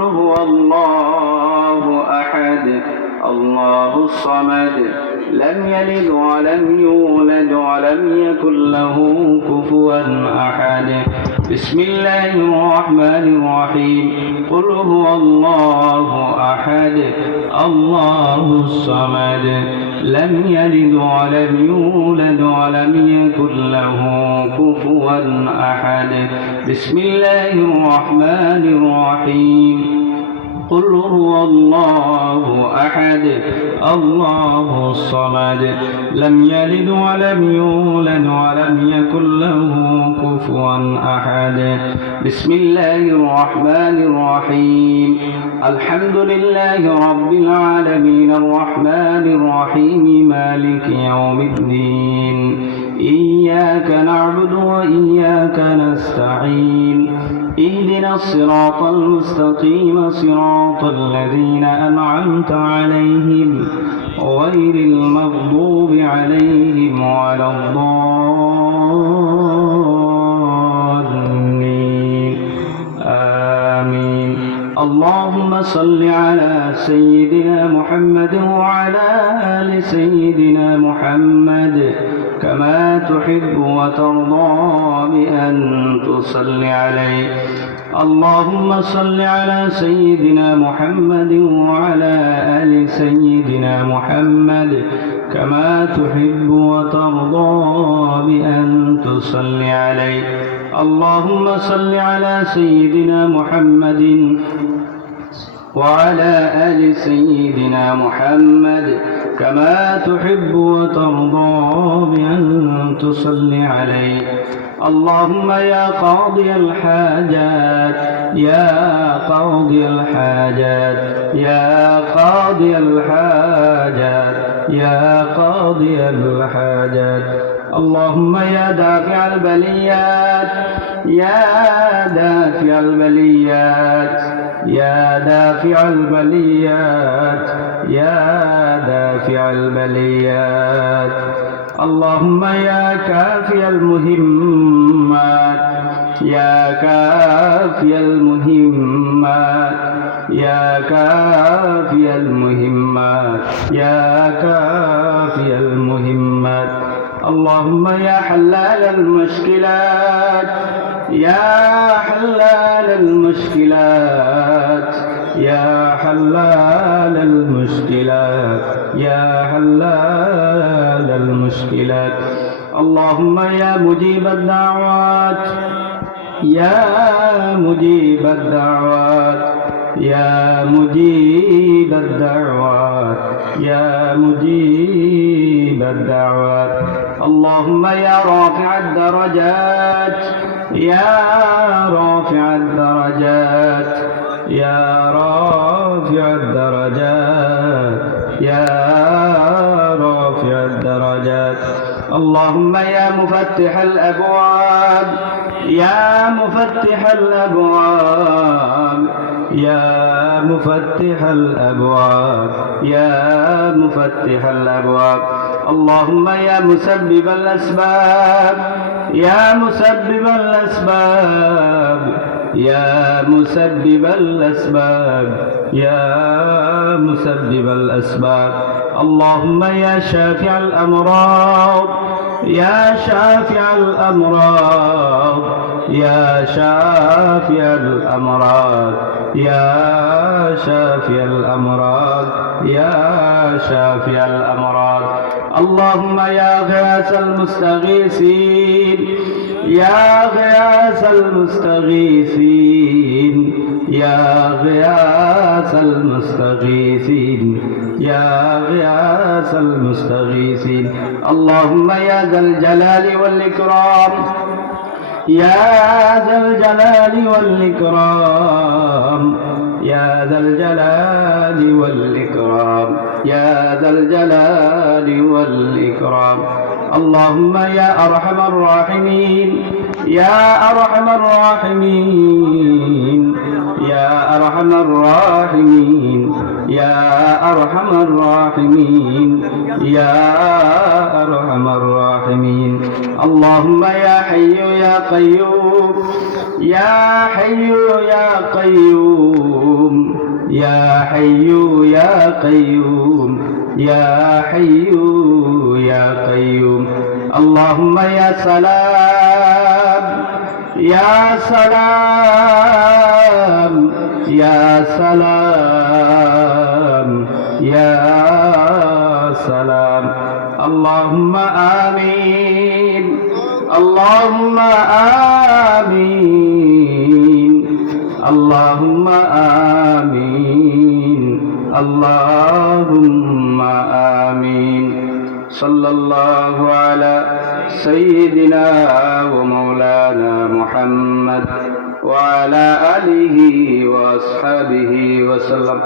قل هو الله أحد الله الصمد لم يلد ولم يولد ولم يكن له كفوا أحد بسم الله الرحمن الرحيم قل هو الله أحد الله الصمد لم يلد ولم يولد ولم يكن له كفوا أحد بسم الله الرحمن الرحيم قل هو الله أحد الله الصمد لم يلد ولم يولد ولم يكن له كفوا أحد بسم الله الرحمن الرحيم الحمد لله رب العالمين الرحمن الرحيم مالك يوم الدين إياك نعبد وإياك نستعين اهدنا الصراط المستقيم صراط الذين أنعمت عليهم غير المغضوب عليهم ولا الضالين آمين اللهم صل على سيدنا محمد وعلى آل سيدنا محمد كما تحب وترضى بأن تصلي عليه اللهم صل على سيدنا محمد وعلى آل سيدنا محمد كما تحب وترضى بأن تصلي عليه اللهم صل على سيدنا محمد وعلى آل سيدنا محمد كما تحب وترضى بأن تصلي عليه اللهم يا قاضي الحاجات يا قاضي الحاجات يا قاضي الحاجات يا قاضي الحاجات اللهم يا دافع البليات يا دافع البليات يا دافع البليات يا دافع البليات اللهم يا كافي المهمات يا كافي المهمات يا كافي المهمات يا كافي المهمات اللهم يا حلال المشكلات يا حلال المشكلات يا حلال المشكلات يا حلال المشكلات اللهم يا مجيب الدعوات يا مجيب الدعوات يا مجيب الدعوات يا مجيب الدعوات اللهم يا رافع الدرجات يا رافع الدرجات يا رافع الدرجات يا رافع الدرجات اللهم يا مفتح الأبواب يا مفتح الأبواب يا مفتح الأبواب يا مفتح الأبواب اللهم يا مسبب الأسباب يا مسبب الأسباب يا مسبب الأسباب يا مسبب الأسباب اللهم يا شافع الأمراض يا شافع الأمراض يا شافع الأمراض يا شافع الأمراض يا شافع الأمراض اللهم يا غياث المستغيثين يا غياث المستغيثين يا غياث المستغيثين يا غياث المستغيثين اللهم يا ذا الجلال والإكرام يا ذا الجلال والإكرام يا ذا الجلال والإكرام يا ذا الجلال والإكرام اللهم يا أرحم الراحمين يا أرحم الراحمين يا أرحم الراحمين يا أرحم الراحمين يا أرحم الراحمين اللهم يا حي يا قيوم يا حي يا قيوم حي يا قيوم يا حي يا قيوم اللهم يا سلام يا سلام يا سلام يا سلام اللهم آمين اللهم آمين اللهم آمين اللهم آمين صلى الله على سيدنا ومولانا محمد وعلى آله وأصحابه وسلم